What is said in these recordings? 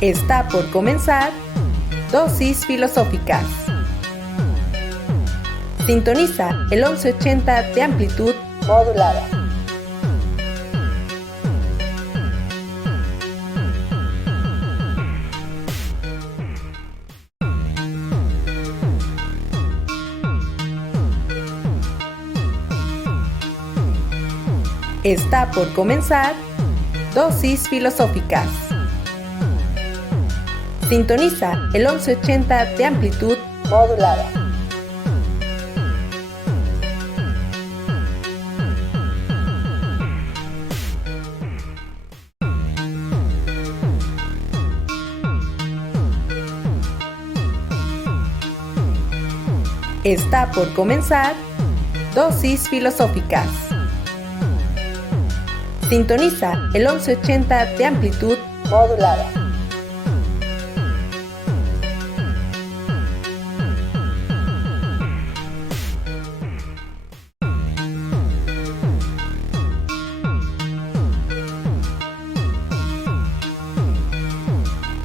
Está por comenzar Dosis Filosóficas. Sintoniza el 1180 de amplitud modulada. Está por comenzar Dosis Filosóficas. Sintoniza el 1180 de amplitud modulada. Está por comenzar Dosis Filosóficas. Sintoniza el 1180 de amplitud modulada.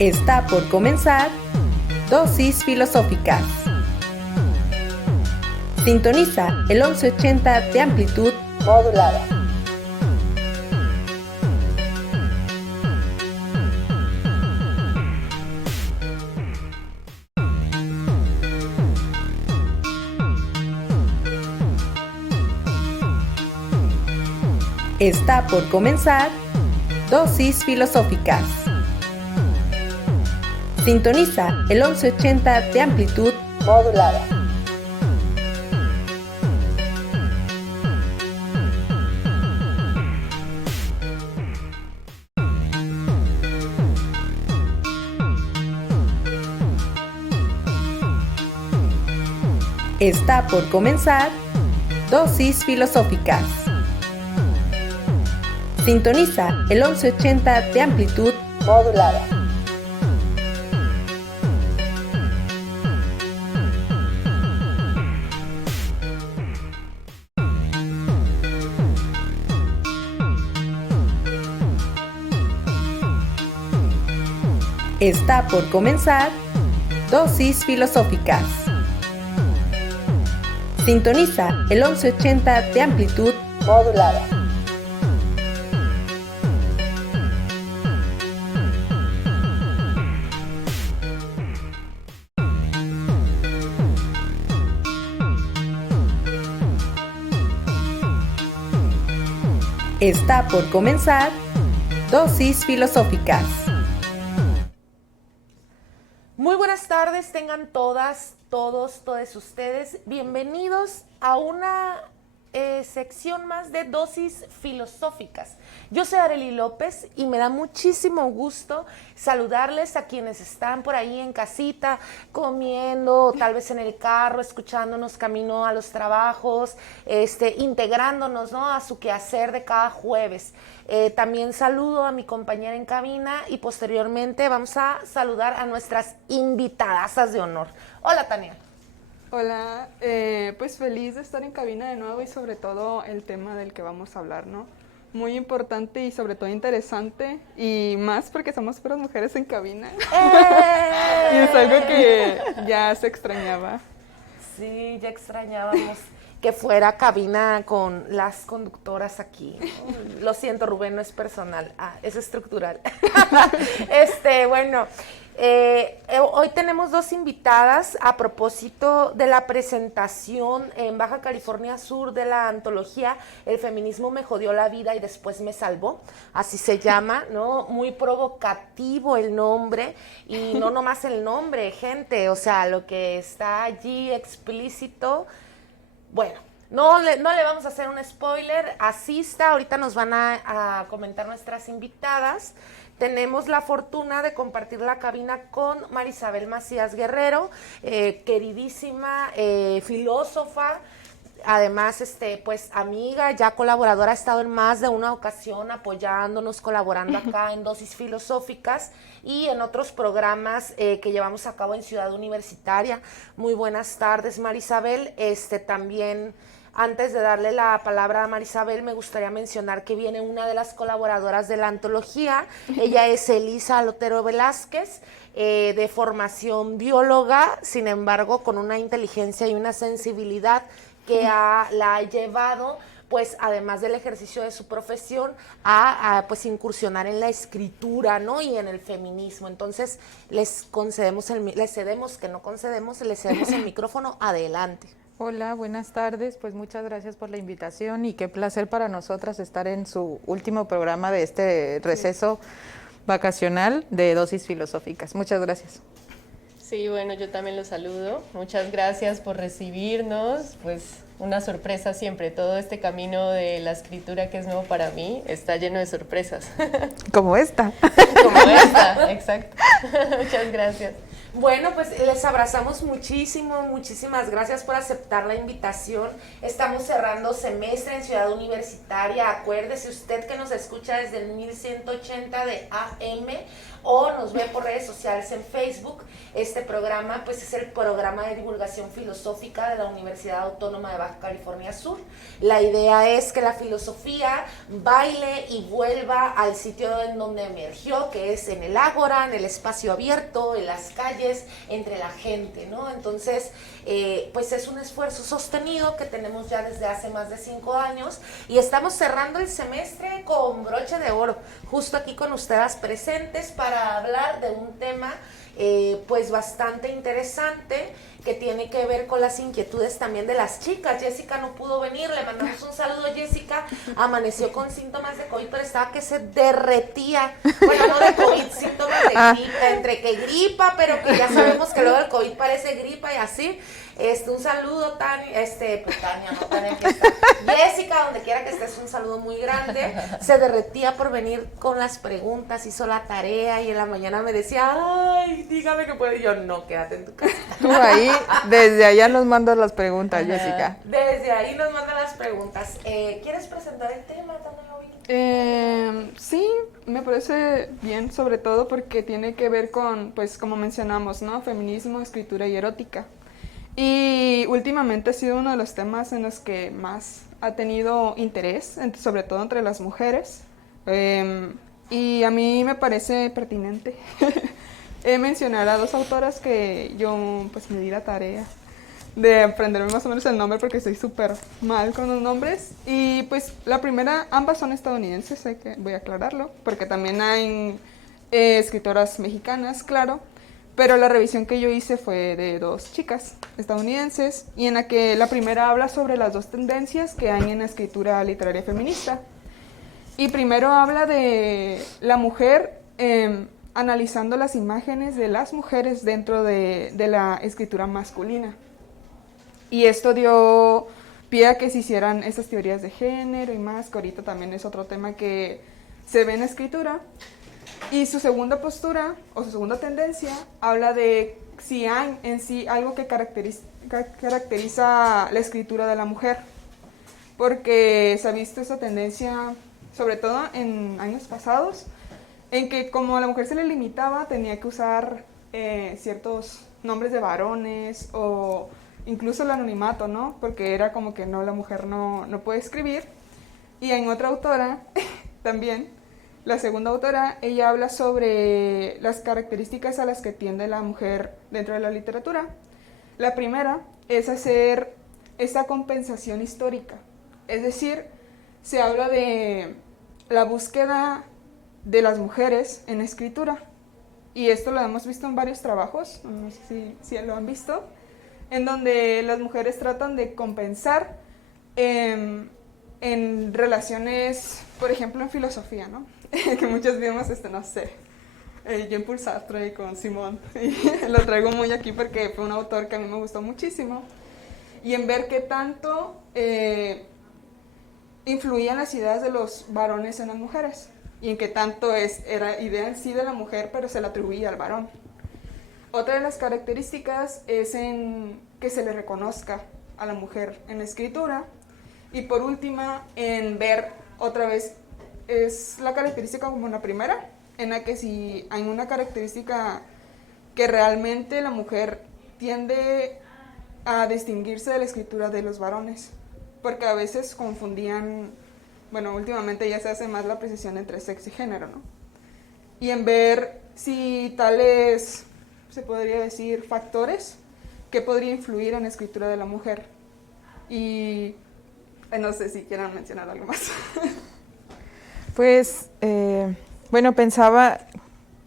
Está por comenzar Dosis Filosóficas. Sintoniza el 1180 de amplitud modulada. Está por comenzar Dosis Filosóficas. Sintoniza el 1180 de amplitud modulada. Está por comenzar Dosis Filosóficas. Sintoniza el 1180 de amplitud modulada. Está por comenzar Dosis Filosóficas. Sintoniza el 1180 de amplitud modulada. Está por comenzar Dosis Filosóficas. Muy buenas tardes, tengan todas, todos, todos ustedes. Bienvenidos a una sección más de Dosis Filosóficas. Yo soy Arely López y me da muchísimo gusto saludarles a quienes están por ahí en casita, comiendo, tal vez en el carro, escuchándonos camino a los trabajos, integrándonos, ¿no?, a su quehacer de cada jueves. También saludo a mi compañera en cabina y posteriormente vamos a saludar a nuestras invitadasas de honor. Hola, Tania. Hola, pues feliz de estar en cabina de nuevo y sobre todo el tema del que vamos a hablar, ¿no? Muy importante y sobre todo interesante y más porque somos puras mujeres en cabina. Y es algo que ya se extrañaba. Sí, ya extrañábamos que fuera cabina con las conductoras aquí, ¿no? Lo siento, Rubén, no es personal, es estructural. Bueno, hoy tenemos dos invitadas a propósito de la presentación en Baja California Sur de la antología El feminismo me jodió la vida y después me salvó, así se llama, ¿no? Muy provocativo el nombre, y no nomás el nombre, gente, o sea, lo que está allí explícito. Bueno, no le vamos a hacer un spoiler, asista, ahorita nos van a comentar nuestras invitadas. Tenemos la fortuna de compartir la cabina con Marisabel Macías Guerrero, queridísima filósofa, además, pues amiga, ya colaboradora, ha estado en más de una ocasión apoyándonos, colaborando acá en Dosis Filosóficas y en otros programas que llevamos a cabo en Ciudad Universitaria. Muy buenas tardes, Marisabel. También Antes de darle la palabra a Marisabel, me gustaría mencionar que viene una de las colaboradoras de la antología. Ella es Elisa Lotero Velázquez, de formación bióloga, sin embargo, con una inteligencia y una sensibilidad que la ha llevado, pues además del ejercicio de su profesión, pues incursionar en la escritura, ¿no? Y en el feminismo. Entonces, les cedemos el micrófono. Adelante. Hola, buenas tardes. Pues muchas gracias por la invitación y qué placer para nosotras estar en su último programa de este receso vacacional de Dosis Filosóficas. Muchas gracias. Sí, bueno, yo también los saludo. Muchas gracias por recibirnos. Pues una sorpresa siempre. Todo este camino de la escritura que es nuevo para mí está lleno de sorpresas. Como esta. Como esta, exacto. Muchas gracias. Bueno, pues les abrazamos muchísimo, muchísimas gracias por aceptar la invitación. Estamos cerrando semestre en Ciudad Universitaria. Acuérdese usted que nos escucha desde el 1180 de AM o nos ve por redes sociales en Facebook. Este programa pues es el programa de divulgación filosófica de la Universidad Autónoma de Baja California Sur. La idea es que la filosofía baile y vuelva al sitio en donde emergió, que es en el ágora, en el espacio abierto, en las calles, entre la gente, ¿no? Entonces, pues es un esfuerzo sostenido que tenemos ya desde hace más de 5 años y estamos cerrando el semestre con broche de oro, justo aquí con ustedes presentes para hablar de un tema pues bastante interesante que tiene que ver con las inquietudes también de las chicas. Jessica no pudo venir, le mandamos un saludo a Jessica, amaneció con síntomas de COVID, pero estaba que se derretía, bueno, no de COVID, síntomas de gripa, entre que gripa, pero que ya sabemos que luego el COVID parece gripa y así. Un saludo, Tania, pues Tania, no Tania, que está. Jessica, donde quiera que estés, un saludo muy grande. Se derretía por venir con las preguntas, hizo la tarea y en la mañana me decía, ay, dígame que puedo. Y yo, no, quédate en tu casa. Tú ahí, desde allá nos mandas las preguntas, Jessica. Desde ahí nos mandan las preguntas. ¿Quieres presentar el tema, Tania? Sí, me parece bien, sobre todo porque tiene que ver con, pues como mencionamos, ¿no? Feminismo, escritura y erótica. Y últimamente ha sido uno de los temas en los que más ha tenido interés, sobre todo entre las mujeres. Y a mí me parece pertinente mencionar a 2 autoras que yo pues me di la tarea de aprenderme más o menos el nombre porque estoy súper mal con los nombres. Y pues la primera, ambas son estadounidenses, sé que voy a aclararlo, porque también hay escritoras mexicanas, claro. Pero la revisión que yo hice fue de 2 chicas estadounidenses y en la que la primera habla sobre las 2 tendencias que hay en la escritura literaria feminista. Y primero habla de la mujer analizando las imágenes de las mujeres dentro de la escritura masculina. Y esto dio pie a que se hicieran esas teorías de género y más, que ahorita también es otro tema que se ve en la escritura. Y su segunda postura, o su segunda tendencia, habla de si hay en sí algo que caracteriza la escritura de la mujer. Porque se ha visto esa tendencia, sobre todo en años pasados, en que como a la mujer se le limitaba, tenía que usar ciertos nombres de varones o incluso el anonimato, ¿no? Porque era como que no, la mujer no puede escribir. Y en otra autora también, la segunda autora, ella habla sobre las características a las que tiende la mujer dentro de la literatura. La primera es hacer esa compensación histórica, es decir, se habla de la búsqueda de las mujeres en escritura, y esto lo hemos visto en varios trabajos, no sé si lo han visto, en donde las mujeres tratan de compensar en relaciones, por ejemplo, en filosofía, ¿no? Que muchos vimos, no sé, Jean-Paul Sartre con Simone, y lo traigo muy aquí porque fue un autor que a mí me gustó muchísimo, y en ver qué tanto influían las ideas de los varones en las mujeres, y en qué tanto era idea en sí de la mujer, pero se la atribuía al varón. Otra de las características es en que se le reconozca a la mujer en la escritura, y por última, en ver otra vez, es la característica como la primera, en la que si hay una característica que realmente la mujer tiende a distinguirse de la escritura de los varones, porque a veces confundían, bueno, últimamente ya se hace más la precisión entre sexo y género, ¿no? Y en ver si tales, se podría decir, factores que podría influir en la escritura de la mujer. Y no sé si quieran mencionar algo más. Pues, bueno, pensaba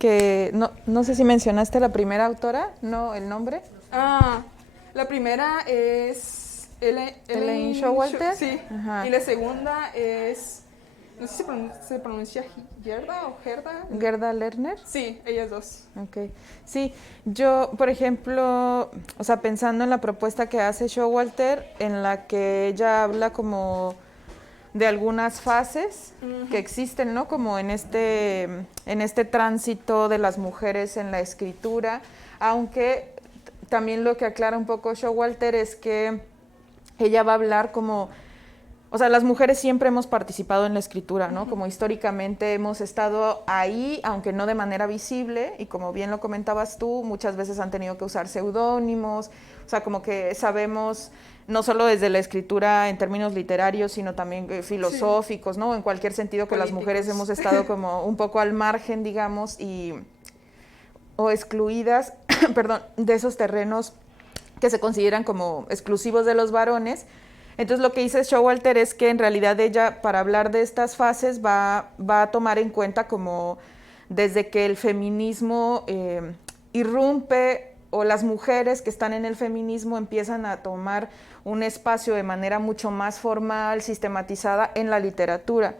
que, no sé si mencionaste la primera autora, ¿no? ¿El nombre? La primera es Elaine Showalter. Sí. Ajá. Y la segunda es, no sé si se pronuncia Gerda o Gerda. Gerda Lerner. Sí, ellas dos. Ok. Sí, yo, por ejemplo, o sea, pensando en la propuesta que hace Showalter, en la que ella habla como de algunas fases que existen, ¿no? Como en este tránsito de las mujeres en la escritura, aunque también lo que aclara un poco Showalter es que ella va a hablar como, o sea, las mujeres siempre hemos participado en la escritura, ¿no? Como históricamente hemos estado ahí, aunque no de manera visible, y como bien lo comentabas tú, muchas veces han tenido que usar seudónimos, o sea, como que sabemos, no solo desde la escritura en términos literarios, sino también filosóficos, ¿no? En cualquier sentido que las mujeres hemos estado como un poco al margen, digamos, o excluidas, perdón, de esos terrenos que se consideran como exclusivos de los varones. Entonces lo que dice Showalter es que en realidad ella, para hablar de estas fases, va a tomar en cuenta como desde que el feminismo irrumpe, o las mujeres que están en el feminismo empiezan a tomar un espacio de manera mucho más formal, sistematizada en la literatura,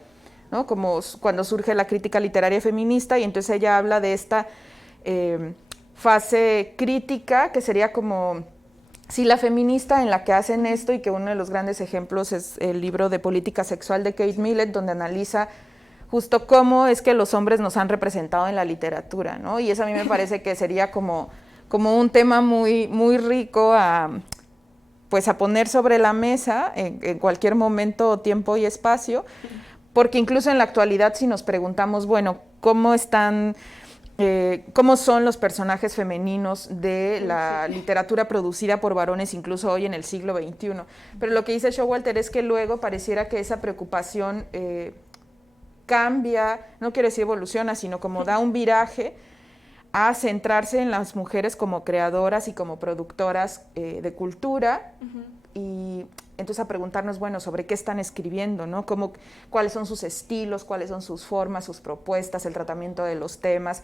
¿no? Como cuando surge la crítica literaria feminista, y entonces ella habla de esta fase crítica, que sería como, sí, la feminista en la que hacen esto, y que uno de los grandes ejemplos es el libro de Política Sexual de Kate Millett, donde analiza justo cómo es que los hombres nos han representado en la literatura, ¿no? Y eso a mí me parece que sería como un tema muy, muy rico a poner sobre la mesa en cualquier momento, tiempo y espacio, porque incluso en la actualidad, si nos preguntamos, bueno, ¿cómo son los personajes femeninos de la literatura producida por varones incluso hoy en el siglo XXI? Pero lo que dice Showalter es que luego pareciera que esa preocupación cambia, no quiero decir evoluciona, sino como da un viraje a centrarse en las mujeres como creadoras y como productoras de cultura, y entonces a preguntarnos, bueno, sobre qué están escribiendo, ¿no? Cuáles son sus estilos, cuáles son sus formas, sus propuestas, el tratamiento de los temas,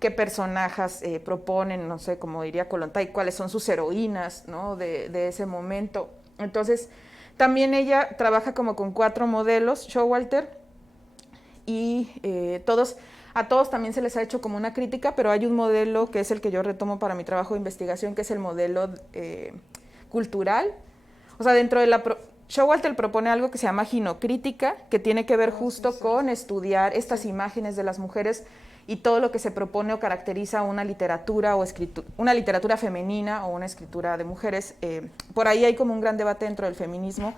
qué personajes proponen, no sé, como diría Kollontai, cuáles son sus heroínas, ¿no? de ese momento. Entonces, también ella trabaja como con 4 modelos, Showalter, y a todos también se les ha hecho como una crítica, pero hay un modelo que es el que yo retomo para mi trabajo de investigación, que es el modelo cultural. O sea, dentro de Showalter propone algo que se llama ginocrítica, que tiene que ver justo con estudiar estas imágenes de las mujeres y todo lo que se propone o caracteriza una literatura una literatura femenina o una escritura de mujeres. Por ahí hay como un gran debate dentro del feminismo,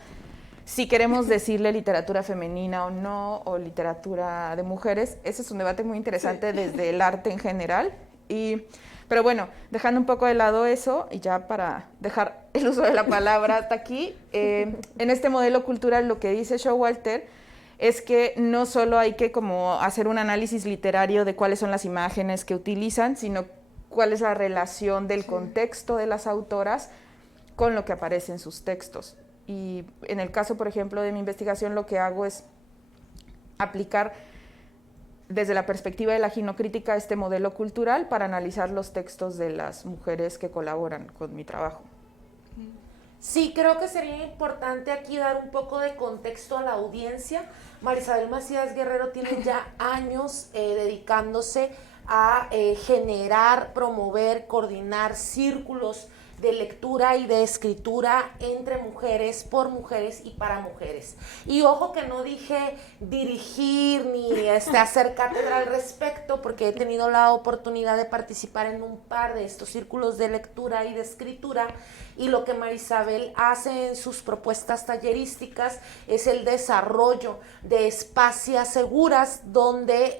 si queremos decirle literatura femenina o no, o literatura de mujeres. Ese es un debate muy interesante desde el arte en general. Pero bueno, dejando un poco de lado eso, y ya para dejar el uso de la palabra hasta aquí, en este modelo cultural lo que dice Showalter es que no solo hay que como hacer un análisis literario de cuáles son las imágenes que utilizan, sino cuál es la relación del contexto de las autoras con lo que aparece en sus textos. Y en el caso, por ejemplo, de mi investigación, lo que hago es aplicar desde la perspectiva de la ginocrítica este modelo cultural para analizar los textos de las mujeres que colaboran con mi trabajo. Sí, creo que sería importante aquí dar un poco de contexto a la audiencia. Marisabel Macías Guerrero tiene ya años dedicándose a generar, promover, coordinar círculos de lectura y de escritura entre mujeres, por mujeres y para mujeres. Y ojo que no dije dirigir ni hacer cátedra al respecto, porque he tenido la oportunidad de participar en un par de estos círculos de lectura y de escritura, y lo que Marisabel hace en sus propuestas tallerísticas es el desarrollo de espacios seguras donde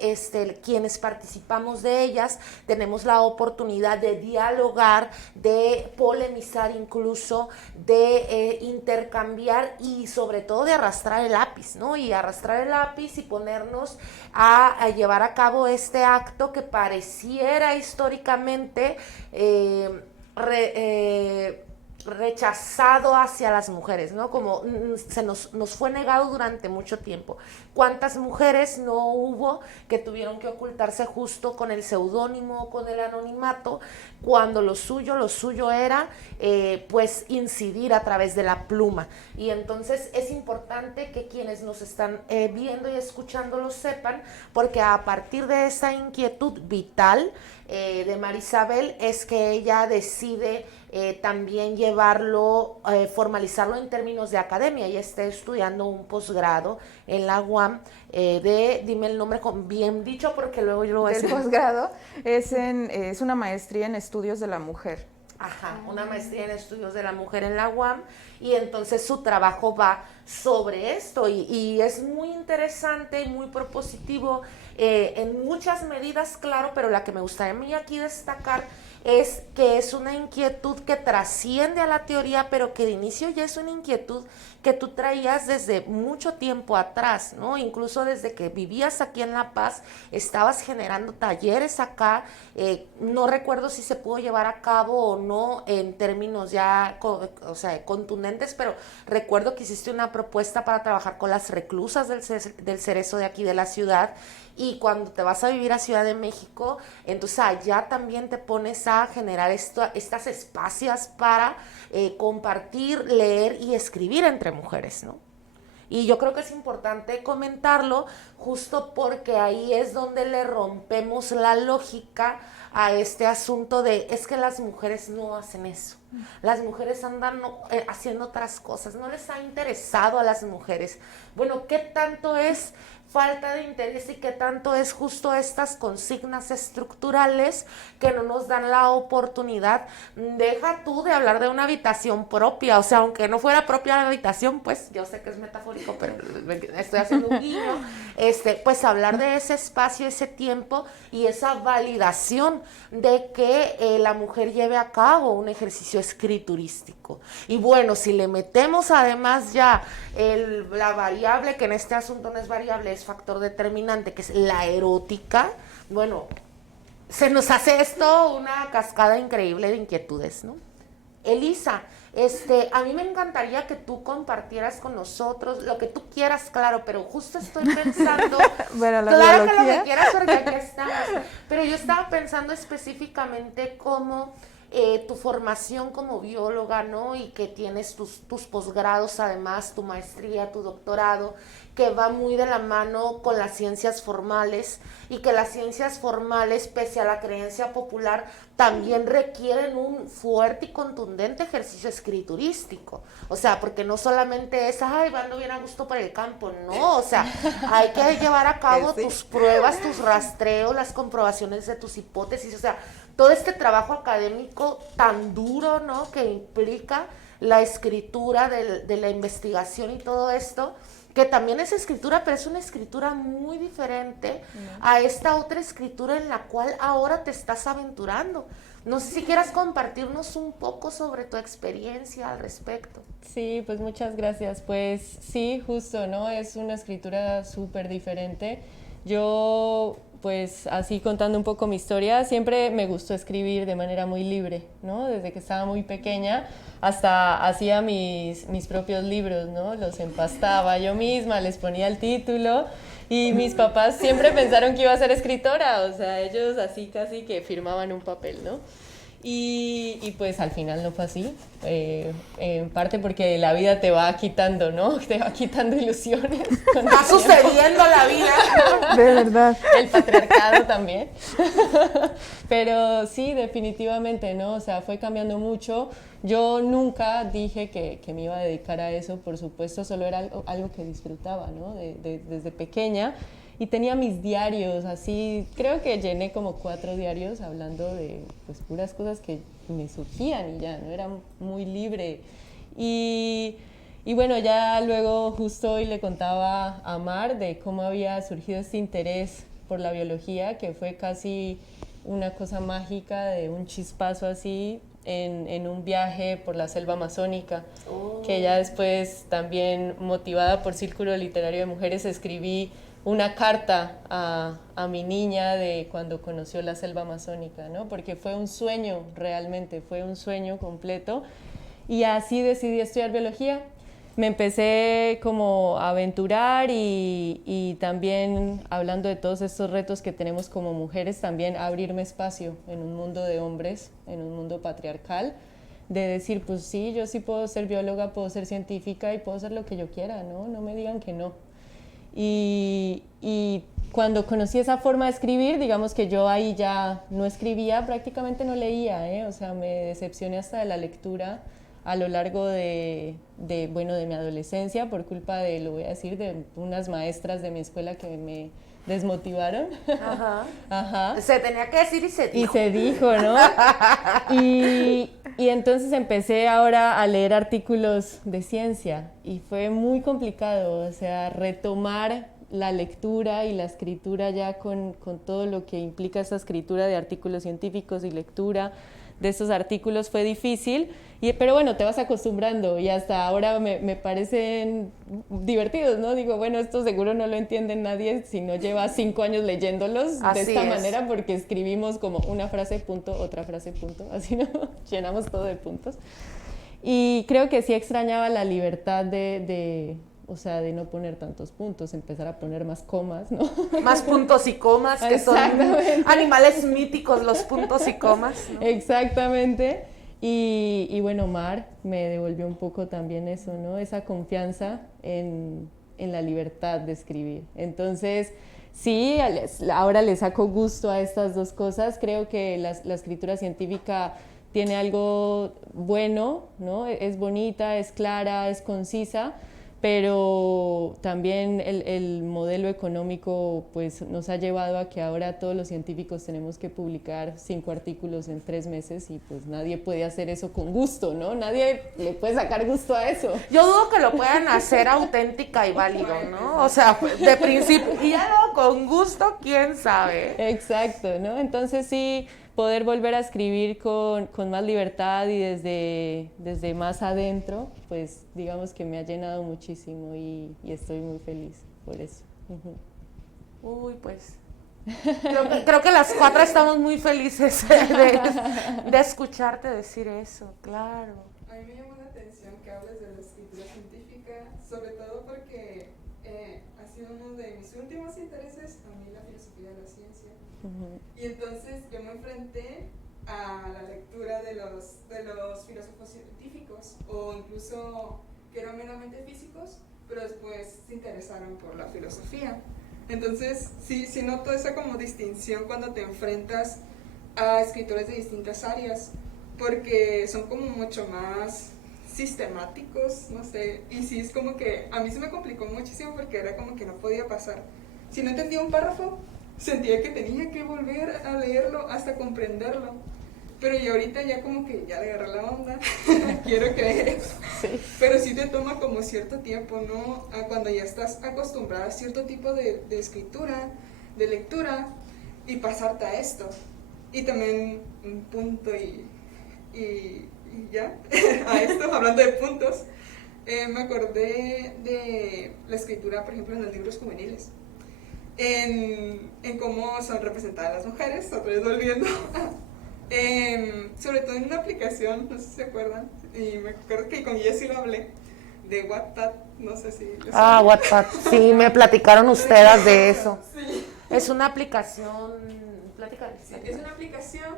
quienes participamos de ellas tenemos la oportunidad de dialogar, de polemizar incluso, de intercambiar y sobre todo de arrastrar el lápiz, ¿no? Y arrastrar el lápiz y ponernos a llevar a cabo este acto que pareciera históricamente rechazado hacia las mujeres, ¿no? Como nos fue negado durante mucho tiempo. ¿Cuántas mujeres no hubo que tuvieron que ocultarse justo con el seudónimo, con el anonimato, cuando lo suyo era pues incidir a través de la pluma? Y entonces es importante que quienes nos están viendo y escuchando lo sepan, porque a partir de esa inquietud vital de Marisabel es que ella decide también llevarlo, formalizarlo en términos de academia. Ella está estudiando un posgrado en la UAM dime el nombre bien dicho porque luego yo lo voy a del decir. posgrado es una maestría en estudios de la mujer. Ajá, una maestría en estudios de la mujer en la UAM, y entonces su trabajo va sobre esto y es muy interesante y muy propositivo en muchas medidas, claro, pero la que me gustaría a mí aquí destacar es que es una inquietud que trasciende a la teoría, pero que de inicio ya es una inquietud que tú traías desde mucho tiempo atrás, ¿no? Incluso desde que vivías aquí en La Paz, estabas generando talleres acá, no recuerdo si se pudo llevar a cabo o no en términos ya, o sea, contundentes, pero recuerdo que hiciste una propuesta para trabajar con las reclusas del Cerezo de aquí de la ciudad, y cuando te vas a vivir a Ciudad de México, entonces allá también te pones a generar estas espacios para compartir, leer y escribir entre mujeres, ¿no? Y yo creo que es importante comentarlo justo porque ahí es donde le rompemos la lógica a este asunto de es que las mujeres no hacen eso. Las mujeres andan haciendo otras cosas, no les ha interesado a las mujeres. Bueno, ¿qué tanto es falta de interés y qué tanto es justo estas consignas estructurales que no nos dan la oportunidad? Deja tú de hablar de una habitación propia, o sea, aunque no fuera propia la habitación, pues yo sé que es metafórico, pero estoy haciendo un guiño, pues hablar de ese espacio, ese tiempo y esa validación de que la mujer lleve a cabo un ejercicio escriturístico. Y bueno, si le metemos además ya la variable, que en este asunto no es variable, es factor determinante, que es la erótica, bueno, se nos hace esto una cascada increíble de inquietudes, ¿no? Elisa, a mí me encantaría que tú compartieras con nosotros lo que tú quieras, claro, pero justo estoy pensando, bueno, claro que lo que quieras porque aquí estamos, pero yo estaba pensando específicamente cómo tu formación como bióloga, ¿no? Y que tienes tus posgrados, además, tu maestría, tu doctorado, que va muy de la mano con las ciencias formales, y que las ciencias formales, pese a la creencia popular, también requieren un fuerte y contundente ejercicio escriturístico. O sea, porque no solamente es, ay, ando bien a gusto por el campo, no, o sea, hay que llevar a cabo tus pruebas, tus rastreos, las comprobaciones de tus hipótesis, o sea, todo este trabajo académico tan duro, ¿no?, que implica la escritura de la investigación y todo esto, que también es escritura, pero es una escritura muy diferente a esta otra escritura en la cual ahora te estás aventurando. No sé si quieras compartirnos un poco sobre tu experiencia al respecto. Sí, pues muchas gracias. Pues sí, justo, ¿no? Es una escritura súper diferente. Yo, pues así contando un poco mi historia, siempre me gustó escribir de manera muy libre, ¿no? Desde que estaba muy pequeña hasta hacía mis propios libros, ¿no? Los empastaba yo misma, les ponía el título, y mis papás siempre pensaron que iba a ser escritora, o sea, ellos así casi que firmaban un papel, ¿no? Y pues al final no fue así, en parte porque la vida te va quitando, ¿no? Te va quitando ilusiones. Está sucediendo la vida, ¿no? De verdad. El patriarcado también. Pero sí, definitivamente, ¿no? O sea, fue cambiando mucho. Yo nunca dije que me iba a dedicar a eso, por supuesto, solo era algo que disfrutaba, ¿no? Desde pequeña. Y tenía mis diarios, así, creo que llené como 4 diarios hablando de pues puras cosas que me surgían y ya, ¿no? Era muy libre. Y bueno, ya luego justo hoy le contaba a Mar de cómo había surgido este interés por la biología, que fue casi una cosa mágica, de un chispazo así, en un viaje por la selva amazónica, que ya después también motivada por Círculo Literario de Mujeres escribí una carta a mi niña de cuando conoció la selva amazónica, ¿no? Porque fue un sueño, realmente, fue un sueño completo. Y así decidí estudiar biología. Me empecé como a aventurar y también, hablando de todos estos retos que tenemos como mujeres, también abrirme espacio en un mundo de hombres, en un mundo patriarcal, de decir, pues sí, yo sí puedo ser bióloga, puedo ser científica y puedo ser lo que yo quiera, ¿no? No me digan que no. Y cuando conocí esa forma de escribir, digamos que yo ahí ya no escribía, prácticamente no leía, ¿eh? O sea, me decepcioné hasta de la lectura a lo largo de mi adolescencia por culpa de, lo voy a decir, de unas maestras de mi escuela que me desmotivaron. Ajá. Ajá. Se tenía que decir y se dijo. Y se dijo, ¿no? Y entonces empecé ahora a leer artículos de ciencia y fue muy complicado, o sea, retomar la lectura y la escritura ya con todo lo que implica esa escritura de artículos científicos y lectura de estos artículos fue difícil, pero bueno, te vas acostumbrando y hasta ahora me parecen divertidos, ¿no? Digo, bueno, esto seguro no lo entiende nadie si no lleva 5 años leyéndolos de esta manera, porque escribimos como una frase, punto, otra frase, punto, así, ¿no? Llenamos todo de puntos. Y creo que sí extrañaba la libertad o sea, de no poner tantos puntos, empezar a poner más comas, ¿no? Más puntos y comas, que son animales míticos los puntos y comas, ¿no? Exactamente. Y bueno, Mar me devolvió un poco también eso, ¿no? Esa confianza en la libertad de escribir. Entonces, sí, ahora le saco gusto a estas dos cosas. Creo que la escritura científica tiene algo bueno, ¿no? Es bonita, es clara, es concisa, pero también el modelo económico pues, nos ha llevado a que ahora todos los científicos tenemos que publicar 5 artículos en 3 meses y pues nadie puede hacer eso con gusto, ¿no? Nadie le puede sacar gusto a eso. Yo dudo que lo puedan hacer auténtica y válido, ¿no? O sea, de principio, y ya no, con gusto, quién sabe. Exacto, ¿no? Entonces sí, poder volver a escribir con más libertad y desde más adentro, pues digamos que me ha llenado muchísimo y estoy muy feliz por eso. Uy, pues creo que las 4 estamos muy felices de escucharte decir eso, claro. A mí me llama la atención que hables de la escritura científica, sobre todo porque ha sido uno de mis últimos intereses, a mí la filosofía de la ciencia. Y entonces yo me enfrenté a la lectura de los filósofos científicos, o incluso que eran meramente físicos, pero después se interesaron por la filosofía. Entonces sí noto esa como distinción cuando te enfrentas a escritores de distintas áreas, porque son como mucho más sistemáticos, no sé, y sí es como que a mí se me complicó muchísimo porque era como que no podía pasar. Si no entendía un párrafo, sentía que tenía que volver a leerlo hasta comprenderlo. Pero yo ahorita ya como que ya le agarré la onda, quiero creer. Sí. Pero sí te toma como cierto tiempo, ¿no? Cuando ya estás acostumbrada a cierto tipo de escritura, de lectura, y pasarte a esto. Y también un punto y ya, a esto, hablando de puntos, me acordé de la escritura, por ejemplo, en los libros juveniles. En cómo son representadas las mujeres, otra vez volviendo, sobre todo en una aplicación, no sé si se acuerdan, y me acuerdo que con Jessie lo hablé, de Wattpad, no sé si... Wattpad, sí, me platicaron ustedes de eso. Sí. Es una aplicación, sí, es una aplicación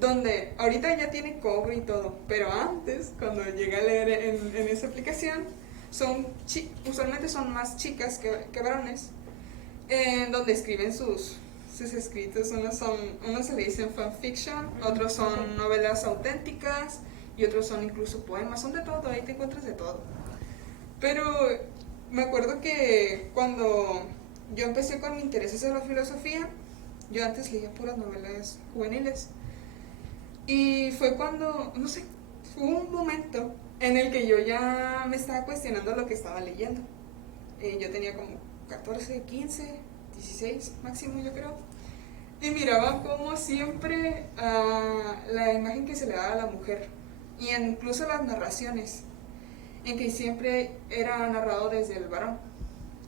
donde ahorita ya tiene cobro y todo, pero antes, cuando llegué a leer en esa aplicación, usualmente son más chicas que varones, donde escriben sus escritos. Unos se le dicen fanfiction, otros son novelas auténticas y otros son incluso poemas, son de todo, ahí te encuentras de todo. Pero me acuerdo que cuando yo empecé con mi interés hacia la filosofía, yo antes leía puras novelas juveniles, y fue cuando, no sé, fue un momento en el que yo ya me estaba cuestionando lo que estaba leyendo. Yo tenía como 14, 15, 16 máximo, yo creo. y miraba como siempre la imagen que se le daba a la mujer, y incluso las narraciones, en que siempre era narrado desde el varón.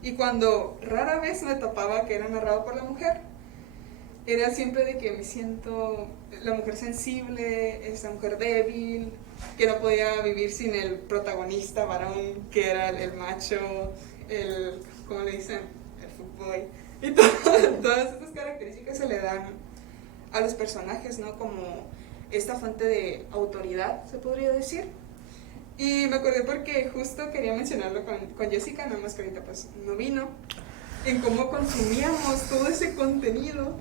Y cuando rara vez me topaba que era narrado por la mujer, era siempre de que me siento la mujer sensible, esa mujer débil, que no podía vivir sin el protagonista varón, que era el macho, el, ¿cómo le dicen? El fuckboy. Y todas estas características se le dan a los personajes, ¿no? Como esta fuente de autoridad, se podría decir. Y me acordé porque justo quería mencionarlo con Jessica, nada más que ahorita pues no vino, en cómo consumíamos todo ese contenido.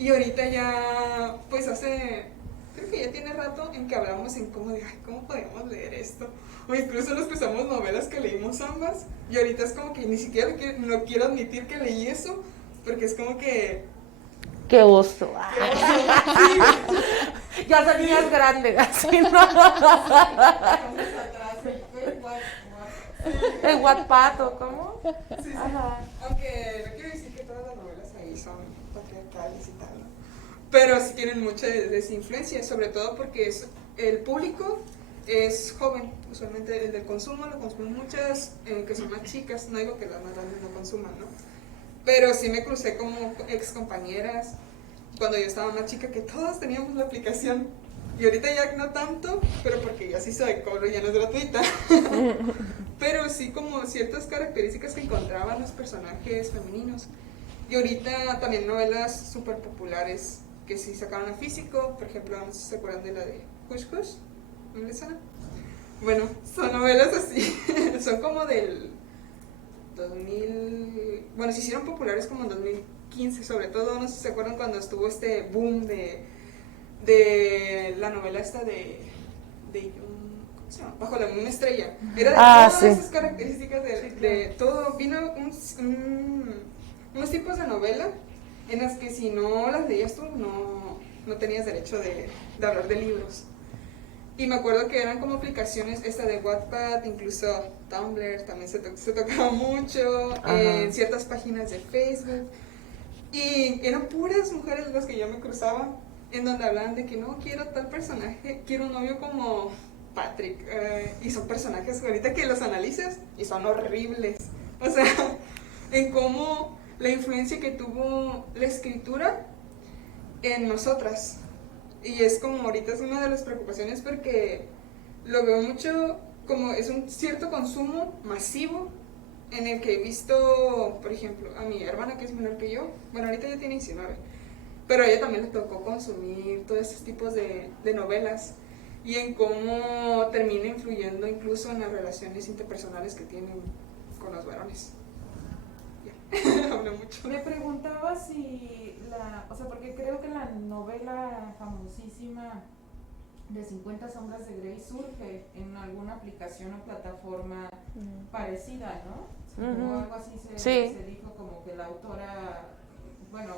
Y ahorita ya, pues creo que ya tiene rato en que hablamos en cómo de, ay, ¿cómo podemos leer esto? O incluso nos pensamos novelas que leímos ambas, y ahorita es como que ni siquiera no quiero admitir que leí eso, porque es como que... ¡Qué oso! Sí. Ya son niñas grandes, así, ¿no? El Wattpad, ¿o cómo? Sí, sí. Ajá. Aunque no quiero decir que todas las novelas ahí son patriarcales y tal, ¿no? Pero sí tienen mucha de esa influencia, sobre todo porque el público es joven, usualmente el del consumo lo consumen muchas que son más chicas, no digo que las más grandes no consuman, ¿no? Pero sí me crucé como ex compañeras cuando yo estaba más chica que todas teníamos la aplicación, y ahorita ya no tanto, pero porque ya sí se cobro, ya no es gratuita. Pero sí como ciertas características que encontraban los personajes femeninos. Y ahorita también novelas súper populares que sí sacaron a físico, por ejemplo, no sé si se acuerdan de la de Hush Hush, ¿no les suena? Bueno, son novelas así, son como del 2000, bueno, se hicieron populares como en 2015, sobre todo, no sé si se acuerdan cuando estuvo este boom de la novela esta de ¿cómo se llama? Bajo la misma estrella. Era de todas sí. esas características de todo. Vino unos tipos de novela en las que si no las leías tú, no tenías derecho de hablar de libros. Y me acuerdo que eran como aplicaciones, esta de Wattpad, incluso Tumblr, también se tocaba mucho, en ciertas páginas de Facebook. Y eran puras mujeres las que yo me cruzaba, en donde hablaban de que no, quiero tal personaje, quiero un novio como Patrick. Y son personajes ahorita que los analizas y son horribles. O sea, en cómo la influencia que tuvo la escritura en nosotras. Y es como ahorita es una de las preocupaciones porque lo veo mucho como es un cierto consumo masivo en el que he visto, por ejemplo, a mi hermana que es menor que yo, bueno, ahorita ya tiene 19, pero a ella también le tocó consumir todos estos tipos de novelas y en cómo termina influyendo incluso en las relaciones interpersonales que tienen con los varones. Ya, hablo mucho. Me preguntaba si o sea, porque creo que la novela famosísima de 50 sombras de Grey surge en alguna aplicación o plataforma parecida, ¿no? O algo así se dijo, como que la autora, bueno,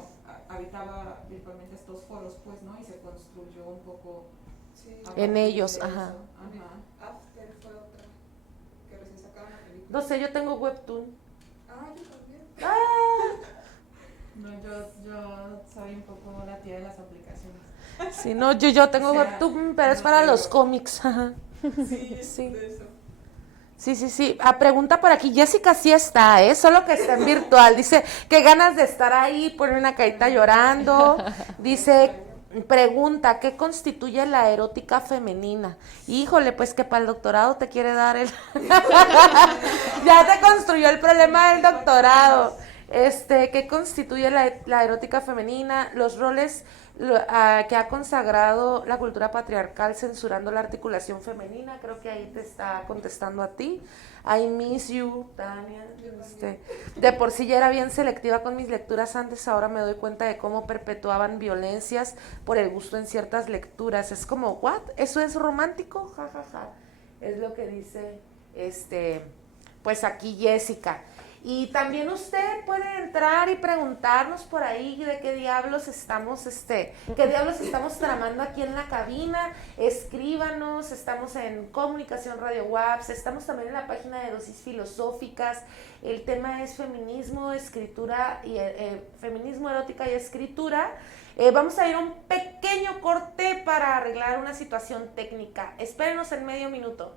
habitaba virtualmente estos foros, pues, ¿no? Y se construyó un poco en ellos, de ajá. Eso. After fue otra que recién sacaron la película. No sé, yo tengo Webtoon. Yo también. No, yo soy un poco la tía de las aplicaciones. Sí, no, yo tengo O sea, Webtoon, pero es no para tengo. los cómics. Ajá. Sí, Sí. de eso. Sí. Pregunta por aquí, Jessica sí está, solo que está en virtual. Dice, qué ganas de estar ahí, pone una carita llorando. Dice, pregunta, ¿qué constituye la erótica femenina? Híjole, pues que para el doctorado te quiere dar el... Ya te construyó el problema del doctorado. ¿Qué constituye la erótica femenina? Los roles que ha consagrado la cultura patriarcal censurando la articulación femenina. Creo que ahí te está contestando a ti. I miss you, Tania. De por sí ya era bien selectiva con mis lecturas antes, ahora me doy cuenta de cómo perpetuaban violencias por el gusto en ciertas lecturas. Es como, ¿what? ¿Eso es romántico? Ja, ja, ja. Es lo que dice, pues aquí Jessica. Y también usted puede entrar y preguntarnos por ahí de qué diablos estamos tramando aquí en la cabina. Escríbanos, estamos en Comunicación Radio WAPS, estamos también en la página de Dosis Filosóficas. El tema es feminismo, escritura y feminismo, erótica y escritura. Vamos a ir a un pequeño corte para arreglar una situación técnica. Espérenos en medio minuto.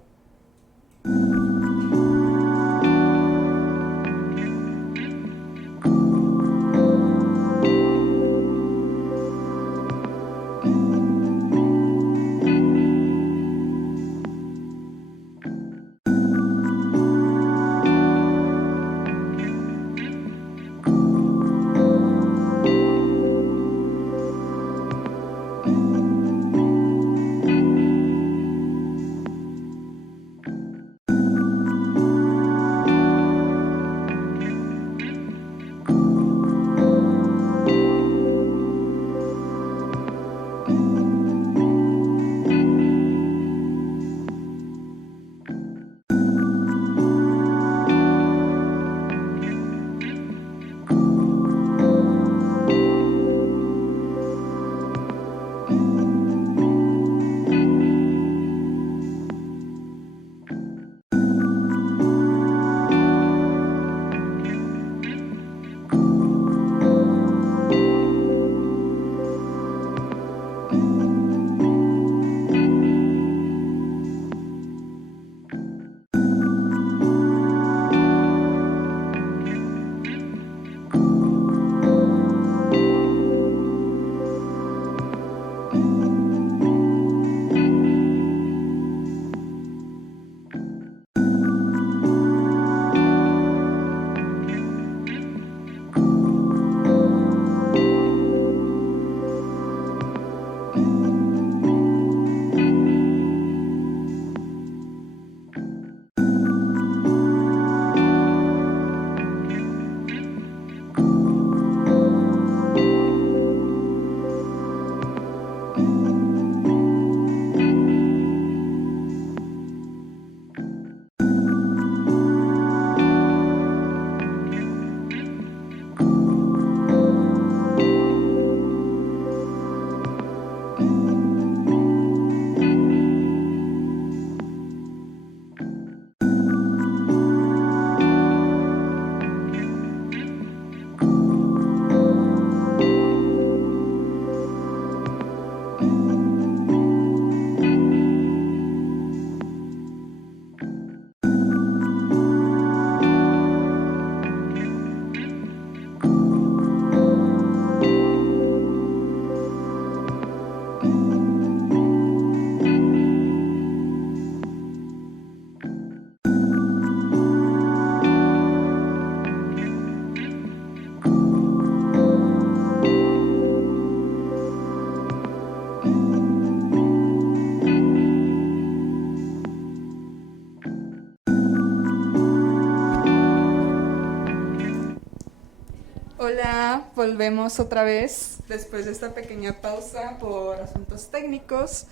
Hola, volvemos otra vez después de esta pequeña pausa por asuntos técnicos.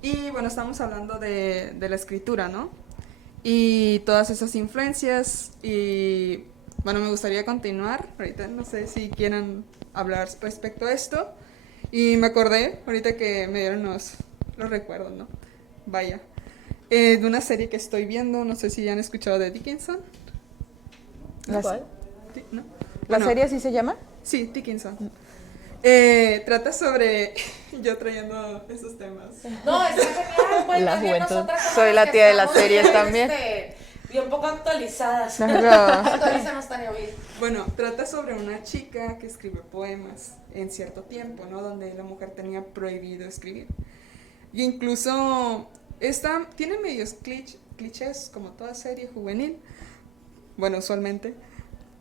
Y bueno, estamos hablando de la escritura, ¿no? Y todas esas influencias. Y bueno, me gustaría continuar. Ahorita no sé si quieran hablar respecto a esto. Y me acordé, ahorita que me dieron los recuerdos, ¿no? Vaya. De una serie que estoy viendo, no sé si han escuchado de Dickinson. ¿Cuál? ¿No? ¿La Bueno, serie así se llama? Sí, Dickinson. Trata sobre... yo trayendo esos temas. No, está genial. Bueno, La también juventud. nosotras somos Soy la las que tía de las estamos series bien, también. Bien poco actualizadas. Claro. Actualízanos, Tania Ovid. Bueno, trata sobre una chica que escribe poemas en cierto tiempo, ¿no? Donde la mujer tenía prohibido escribir. Y incluso esta tiene medios clichés, como toda serie juvenil. Bueno, usualmente.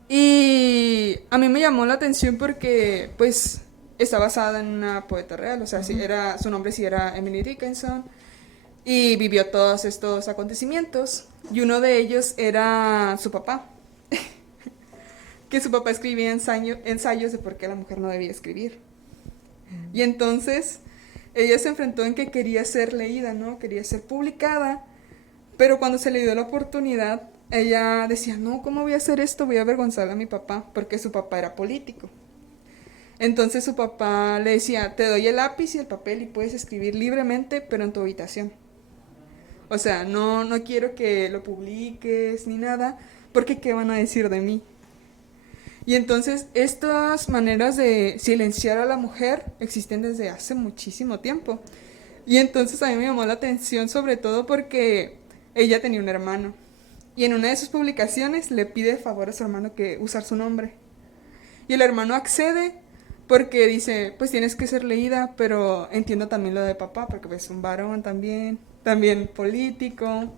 Y a mí me llamó la atención porque, pues, está basada en una poeta real. O sea, sí, su nombre sí era Emily Dickinson. Y vivió todos estos acontecimientos. Y uno de ellos era su papá. Que su papá escribía ensayos de por qué la mujer no debía escribir. Y entonces ella se enfrentó en que quería ser leída, ¿no? Quería ser publicada. Pero cuando se le dio la oportunidad, ella decía, no, ¿cómo voy a hacer esto? Voy a avergonzar a mi papá, porque su papá era político. Entonces su papá le decía, te doy el lápiz y el papel y puedes escribir libremente, pero en tu habitación. O sea, no quiero que lo publiques ni nada, porque ¿qué van a decir de mí? Y entonces estas maneras de silenciar a la mujer existen desde hace muchísimo tiempo. Y entonces a mí me llamó la atención sobre todo porque ella tenía un hermano. Y en una de sus publicaciones le pide de favor a su hermano que usar su nombre. Y el hermano accede porque dice, pues tienes que ser leída, pero entiendo también lo de papá, porque es un varón también político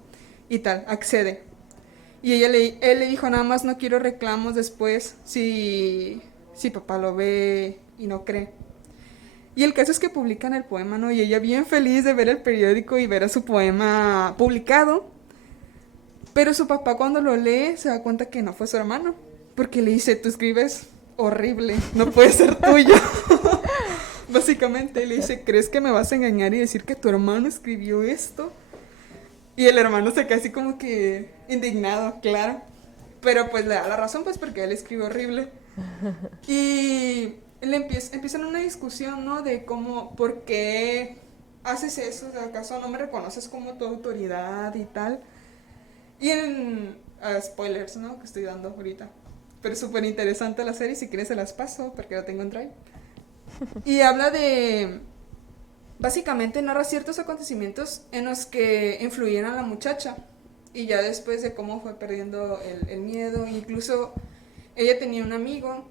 y tal, accede. Y él le dijo, nada más no quiero reclamos después si papá lo ve y no cree. Y el caso es que publican el poema, ¿no? Y ella bien feliz de ver el periódico y ver a su poema publicado. Pero su papá cuando lo lee se da cuenta que no fue su hermano, porque le dice, tú escribes horrible, no puede ser tuyo. Básicamente le dice, ¿crees que me vas a engañar y decir que tu hermano escribió esto? Y el hermano se queda así como que indignado, claro. Pero pues le da la razón, pues porque él escribió horrible. Y empiezan una discusión, ¿no? De cómo, ¿por qué haces eso? ¿Acaso no me reconoces como tu autoridad y tal? Y spoilers, ¿no? Que estoy dando ahorita. Pero es súper interesante la serie, si quieres se las paso, porque la tengo en Drive. Y habla de... Básicamente narra ciertos acontecimientos en los que influyeron a la muchacha. Y ya después de cómo fue perdiendo el miedo. Incluso ella tenía un amigo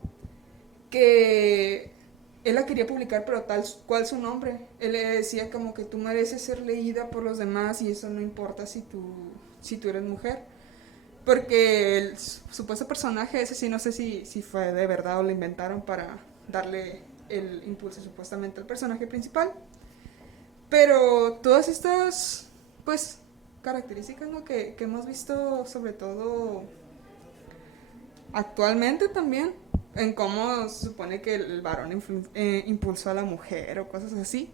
que él la quería publicar, pero tal cual su nombre. Él le decía como que tú mereces ser leída por los demás y eso no importa si tú eres mujer. Porque el supuesto personaje ese sí no sé si fue de verdad o lo inventaron para darle el impulso supuestamente al personaje principal. Pero todas estas, pues, características, ¿no? que hemos visto sobre todo actualmente también, en cómo se supone que el varón impulsó a la mujer o cosas así.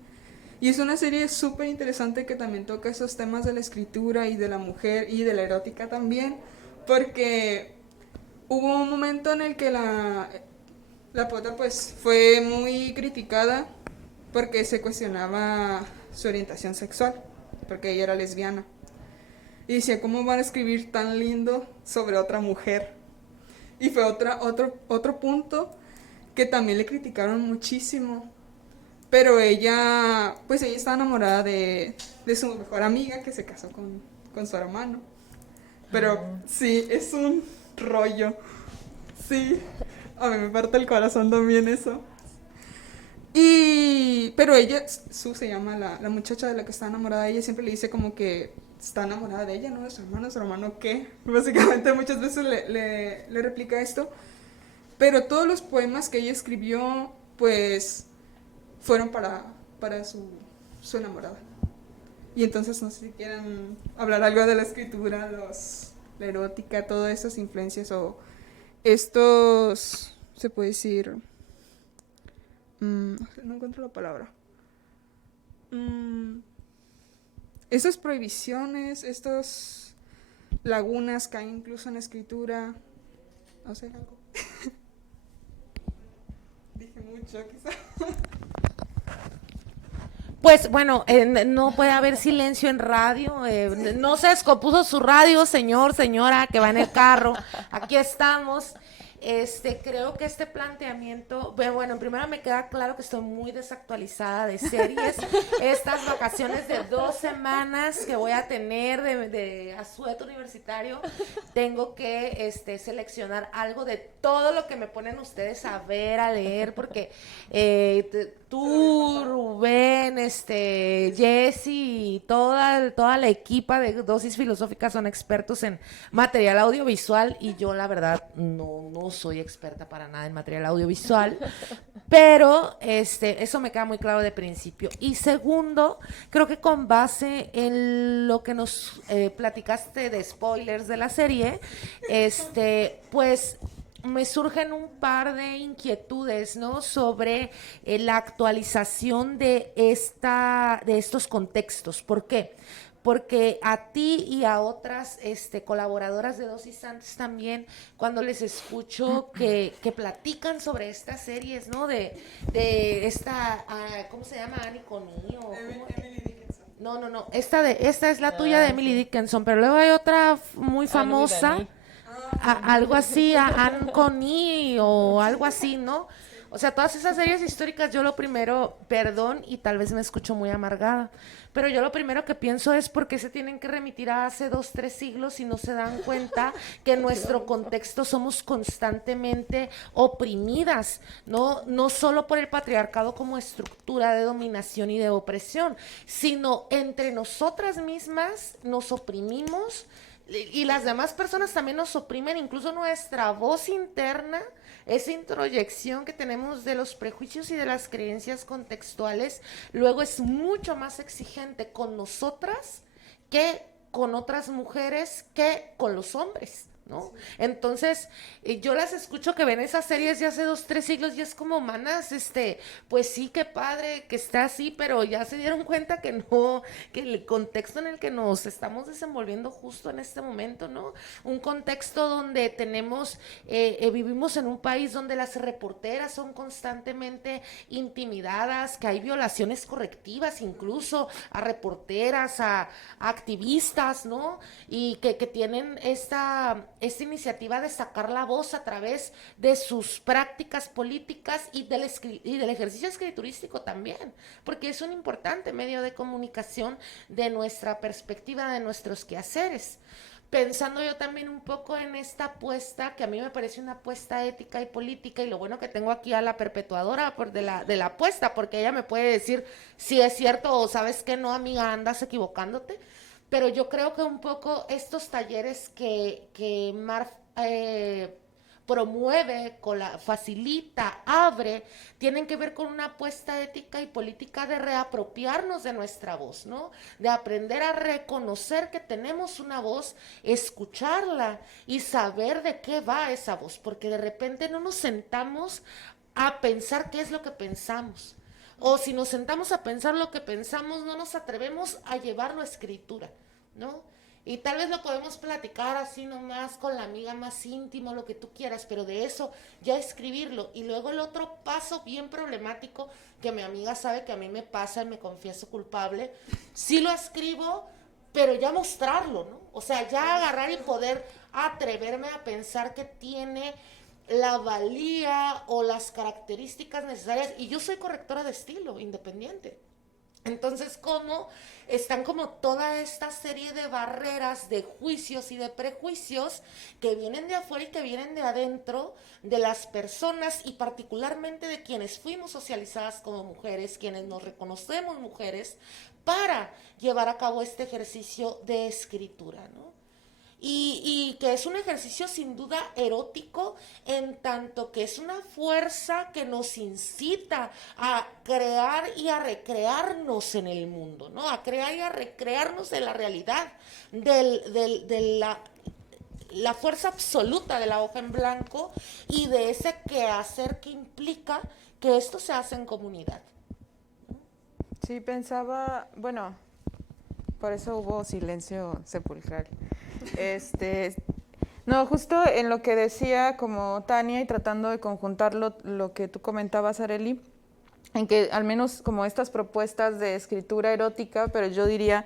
Y es una serie súper interesante que también toca esos temas de la escritura y de la mujer y de la erótica también, porque hubo un momento en el que la poeta pues fue muy criticada porque se cuestionaba su orientación sexual, porque ella era lesbiana. Y decía, ¿cómo van a escribir tan lindo sobre otra mujer? Y fue otro punto que también le criticaron muchísimo. Pero ella estaba enamorada de su mejor amiga que se casó con su hermano. Pero sí, es un rollo. Sí, a mí me parte el corazón también eso. Pero ella, Sue se llama la muchacha de la que está enamorada, ella siempre le dice como que está enamorada de ella, ¿no? De su hermano ¿qué? Básicamente muchas veces le replica esto. Pero todos los poemas que ella escribió, pues, fueron para su enamorada. Y entonces no sé si quieren hablar algo de la escritura, la erótica, todas esas influencias o estos, se puede decir... no encuentro la palabra. Estas prohibiciones, estas lagunas que hay incluso en la escritura. No sé, algo. Dije mucho, quizá. Pues bueno, no puede haber silencio en radio. No se descompuso su radio, señor, señora, que va en el carro. Aquí estamos. Creo que este planteamiento, bueno, primero me queda claro que estoy muy desactualizada de series. Estas vacaciones de 2 semanas que voy a tener de asueto universitario, tengo que seleccionar algo de todo lo que me ponen ustedes a ver, a leer, porque tú, Rubén, Jessy y toda la equipa de Dosis Filosóficas son expertos en material audiovisual y yo la verdad no soy experta para nada en material audiovisual, pero eso me queda muy claro de principio. Y segundo, creo que con base en lo que nos platicaste de spoilers de la serie, pues me surgen un par de inquietudes, ¿no? Sobre la actualización de estos contextos. ¿Por qué? Porque a ti y a otras colaboradoras de Dosis Antes también, cuando les escucho que platican sobre estas series, ¿no? De esta, ¿cómo se llama? Annie Coney o Emily Dickinson. No. Esta es la tuya de Emily Dickinson, pero luego hay otra muy famosa. algo así, a Anne Coney o algo así, ¿no? O sea, todas esas series históricas, yo lo primero, perdón, y tal vez me escucho muy amargada, pero yo lo primero que pienso es por qué se tienen que remitir a hace 2, 3 siglos si no se dan cuenta que en nuestro contexto somos constantemente oprimidas, no solo por el patriarcado como estructura de dominación y de opresión, sino entre nosotras mismas nos oprimimos y las demás personas también nos oprimen, incluso nuestra voz interna, esa introyección que tenemos de los prejuicios y de las creencias contextuales, luego es mucho más exigente con nosotras que con otras mujeres, que con los hombres, ¿no? Entonces, yo las escucho que ven esas series de hace 2, 3 siglos y es como, manas, pues sí, qué padre que está así, pero ya se dieron cuenta que no, que el contexto en el que nos estamos desenvolviendo justo en este momento, ¿no? Un contexto donde tenemos, vivimos en un país donde las reporteras son constantemente intimidadas, que hay violaciones correctivas incluso a reporteras, a activistas, ¿no? Y que tienen esta iniciativa de sacar la voz a través de sus prácticas políticas y del ejercicio escriturístico también, porque es un importante medio de comunicación de nuestra perspectiva, de nuestros quehaceres. Pensando yo también un poco en esta apuesta, que a mí me parece una apuesta ética y política, y lo bueno que tengo aquí a la perpetuadora de la apuesta, porque ella me puede decir si es cierto o sabes que no, amiga, andas equivocándote. Pero yo creo que un poco estos talleres que Mar promueve, facilita, abre, tienen que ver con una apuesta ética y política de reapropiarnos de nuestra voz, ¿no? De aprender a reconocer que tenemos una voz, escucharla y saber de qué va esa voz, porque de repente no nos sentamos a pensar qué es lo que pensamos. O si nos sentamos a pensar lo que pensamos, no nos atrevemos a llevarlo a escritura, ¿no? Y tal vez lo podemos platicar así nomás con la amiga más íntima, lo que tú quieras, pero de eso ya escribirlo. Y luego el otro paso bien problemático, que mi amiga sabe que a mí me pasa y me confieso culpable, sí lo escribo, pero ya mostrarlo, ¿no? O sea, ya agarrar y poder atreverme a pensar que tiene la valía o las características necesarias, y yo soy correctora de estilo independiente. Entonces, ¿cómo están como toda esta serie de barreras, de juicios y de prejuicios que vienen de afuera y que vienen de adentro de las personas, y particularmente de quienes fuimos socializadas como mujeres, quienes nos reconocemos mujeres, para llevar a cabo este ejercicio de escritura, ¿no? Y que es un ejercicio sin duda erótico, en tanto que es una fuerza que nos incita a crear y a recrearnos en el mundo, ¿no? A crear y a recrearnos de la realidad, de la fuerza absoluta de la hoja en blanco y de ese quehacer que implica que esto se hace en comunidad. Sí, pensaba, bueno, por eso hubo silencio sepulcral. No, justo en lo que decía como Tania y tratando de conjuntar lo que tú comentabas, Arely, en que al menos como estas propuestas de escritura erótica, pero yo diría,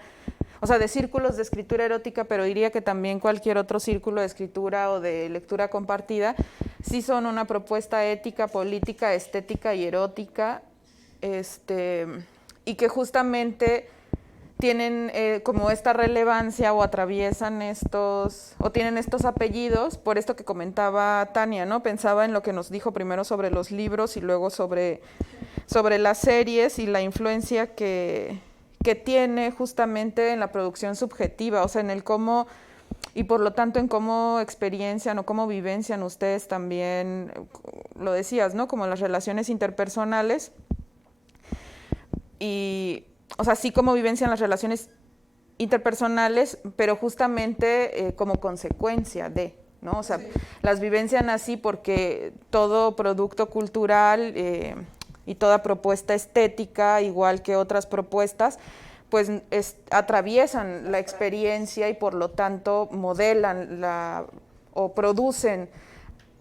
o sea, de círculos de escritura erótica, pero diría que también cualquier otro círculo de escritura o de lectura compartida, sí son una propuesta ética, política, estética y erótica, y que justamente tienen como esta relevancia o atraviesan o tienen estos apellidos, por esto que comentaba Tania, ¿no? Pensaba en lo que nos dijo primero sobre los libros y luego sobre las series y la influencia que tiene justamente en la producción subjetiva, o sea, en el cómo, y por lo tanto en cómo experiencian o cómo vivencian ustedes también, lo decías, ¿no? Como las relaciones interpersonales y... O sea, sí como vivencian las relaciones interpersonales, pero justamente como consecuencia de, ¿no? O sea, sí, las vivencian así porque todo producto cultural y toda propuesta estética, igual que otras propuestas, pues atraviesan la experiencia y por lo tanto modelan o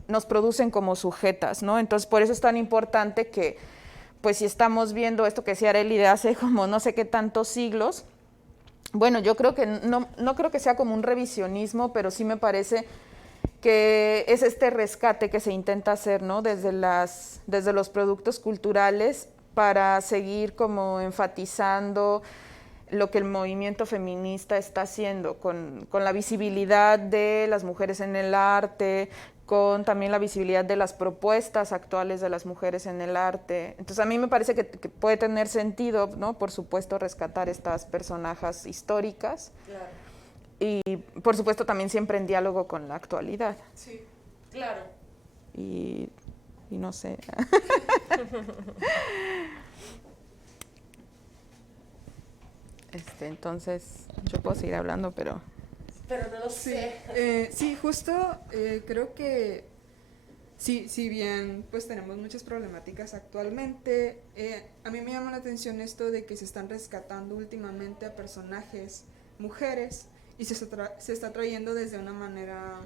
nos producen como sujetas, ¿no? Entonces, por eso es tan importante que pues si estamos viendo esto que decía Arely de hace como no sé qué tantos siglos, bueno, yo creo que no creo que sea como un revisionismo, pero sí me parece que es este rescate que se intenta hacer, ¿no? Desde los productos culturales para seguir como enfatizando lo que el movimiento feminista está haciendo con la visibilidad de las mujeres en el arte, con también la visibilidad de las propuestas actuales de las mujeres en el arte. Entonces a mí me parece que puede tener sentido, ¿no? Por supuesto, rescatar estas personajes históricas. Claro. Y por supuesto también siempre en diálogo con la actualidad. Sí, claro. Y no sé. Entonces, yo puedo seguir hablando, pero no lo sé. Sí, justo creo que sí, si bien pues tenemos muchas problemáticas actualmente, a mí me llama la atención esto de que se están rescatando últimamente a personajes mujeres y se está trayendo desde una manera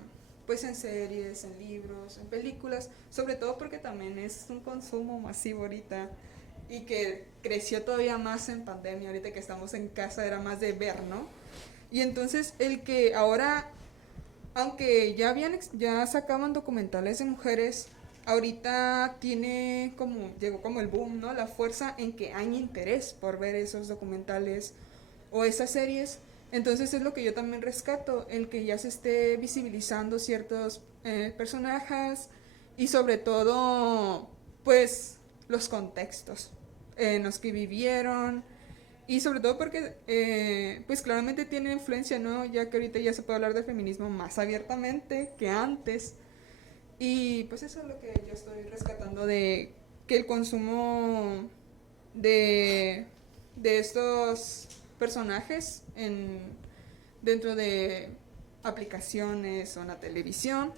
pues en series, en libros, en películas, sobre todo porque también es un consumo masivo ahorita y que creció todavía más en pandemia, ahorita que estamos en casa era más de ver, ¿no? Y entonces el que ahora, aunque ya sacaban documentales de mujeres, ahorita llegó como el boom, ¿no? La fuerza en que hay interés por ver esos documentales o esas series. Entonces es lo que yo también rescato, el que ya se esté visibilizando ciertos personajes y sobre todo, pues, los contextos en los que vivieron y sobre todo porque, pues, claramente tiene influencia, ¿no? Ya que ahorita ya se puede hablar de feminismo más abiertamente que antes y pues eso es lo que yo estoy rescatando de que el consumo de estos personajes dentro de aplicaciones o en la televisión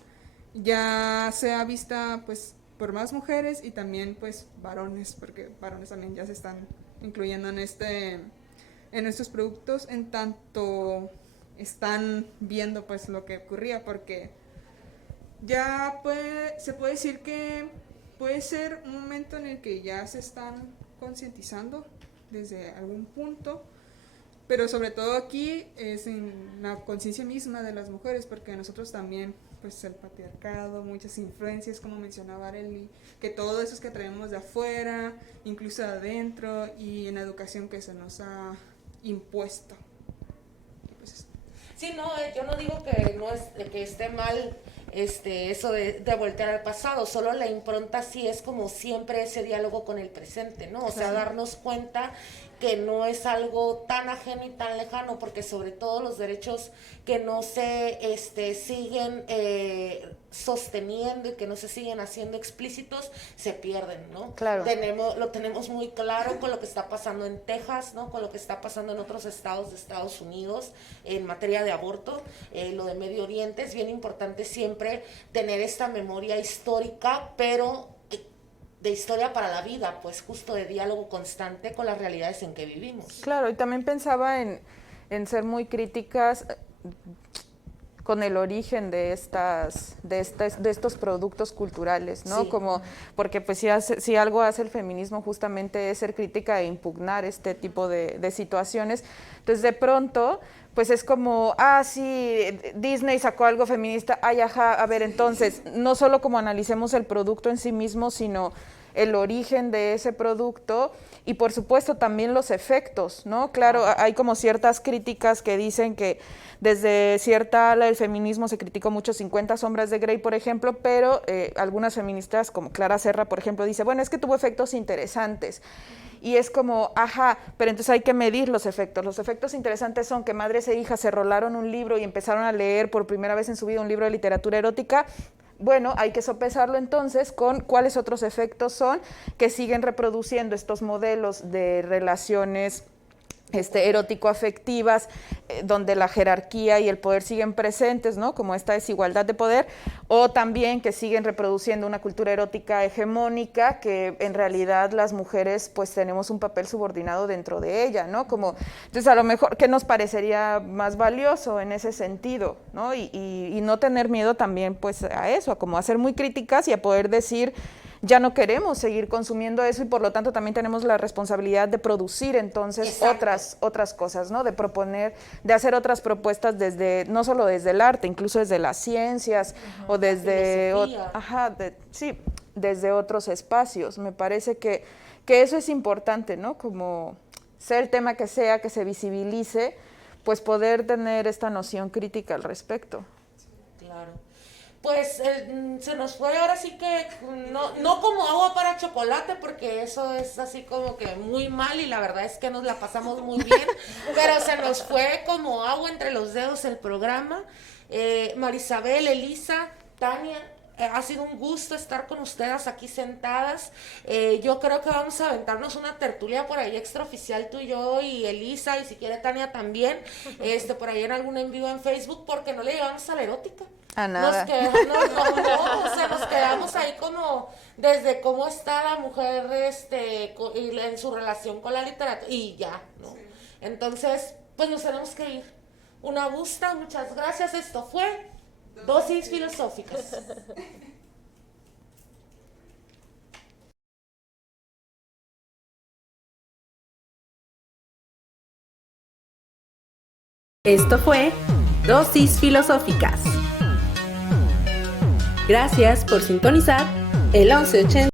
ya sea vista pues por más mujeres y también pues varones, porque varones también ya se están incluyendo en estos productos, en tanto están viendo pues lo que ocurría, porque ya se puede decir que puede ser un momento en el que ya se están concientizando desde algún punto, pero sobre todo aquí es en la conciencia misma de las mujeres, porque nosotros también, pues el patriarcado, muchas influencias, como mencionaba Arely, que todo eso es que traemos de afuera, incluso de adentro, y en la educación que se nos ha impuesto. Pues, sí, no, yo no digo que esté mal eso de voltear al pasado, solo la impronta sí es como siempre ese diálogo con el presente, ¿no? O sea, darnos cuenta que no es algo tan ajeno y tan lejano, porque sobre todo los derechos que no se siguen sosteniendo y que no se siguen haciendo explícitos se pierden, ¿no? Claro. Lo tenemos muy claro con lo que está pasando en Texas, ¿no? Con lo que está pasando en otros estados de Estados Unidos en materia de aborto, lo de Medio Oriente. Es bien importante siempre tener esta memoria histórica, pero de historia para la vida, pues justo de diálogo constante con las realidades en que vivimos. Claro, y también pensaba en ser muy críticas con el origen de estos productos culturales, ¿no? Sí. Como, porque pues si algo hace el feminismo justamente es ser crítica e impugnar este tipo de situaciones. Entonces de pronto pues es como, sí, Disney sacó algo feminista, ajá, a ver, entonces, no solo como analicemos el producto en sí mismo, sino el origen de ese producto y por supuesto también los efectos, ¿no? Claro, hay como ciertas críticas que dicen que desde cierta ala del feminismo se criticó mucho 50 sombras de Grey, por ejemplo, pero algunas feministas como Clara Serra, por ejemplo, dice, bueno, es que tuvo efectos interesantes. Y es como, ajá, pero entonces hay que medir los efectos. Los efectos interesantes son que madres e hijas se rolaron un libro y empezaron a leer por primera vez en su vida un libro de literatura erótica. Bueno, hay que sopesarlo entonces con cuáles otros efectos son que siguen reproduciendo estos modelos de relaciones erótico-afectivas, donde la jerarquía y el poder siguen presentes, ¿no? Como esta desigualdad de poder, o también que siguen reproduciendo una cultura erótica hegemónica que en realidad las mujeres pues tenemos un papel subordinado dentro de ella, ¿no? Como, entonces a lo mejor, ¿qué nos parecería más valioso en ese sentido, ¿no? Y no tener miedo también pues a eso, a como a ser muy críticas y a poder decir, ya no queremos seguir consumiendo eso y por lo tanto también tenemos la responsabilidad de producir entonces otras cosas, ¿no? De proponer, de hacer otras propuestas desde, no solo desde el arte, incluso desde las ciencias o desde, sí, desde otros espacios. Me parece que eso es importante, ¿no? Como sea el tema que sea, que se visibilice, pues poder tener esta noción crítica al respecto. Claro. Pues se nos fue ahora sí que no como agua para chocolate, porque eso es así como que muy mal y la verdad es que nos la pasamos muy bien, pero se nos fue como agua entre los dedos el programa. Marisabel, Elisa, Tania, ha sido un gusto estar con ustedes aquí sentadas. Yo creo que vamos a aventarnos una tertulia por ahí extraoficial, tú y yo y Elisa, y si quiere Tania también, por ahí en algún en vivo en Facebook, porque no le llevamos a la erótica. A nada. Nos quedamos ahí como desde cómo está la mujer en su relación con la literatura y ya, ¿no? Sí. Entonces, pues nos tenemos que ir. Una busta, muchas gracias. Esto fue Dosis Filosóficas. Esto fue Dosis Filosóficas. Gracias por sintonizar el 1180.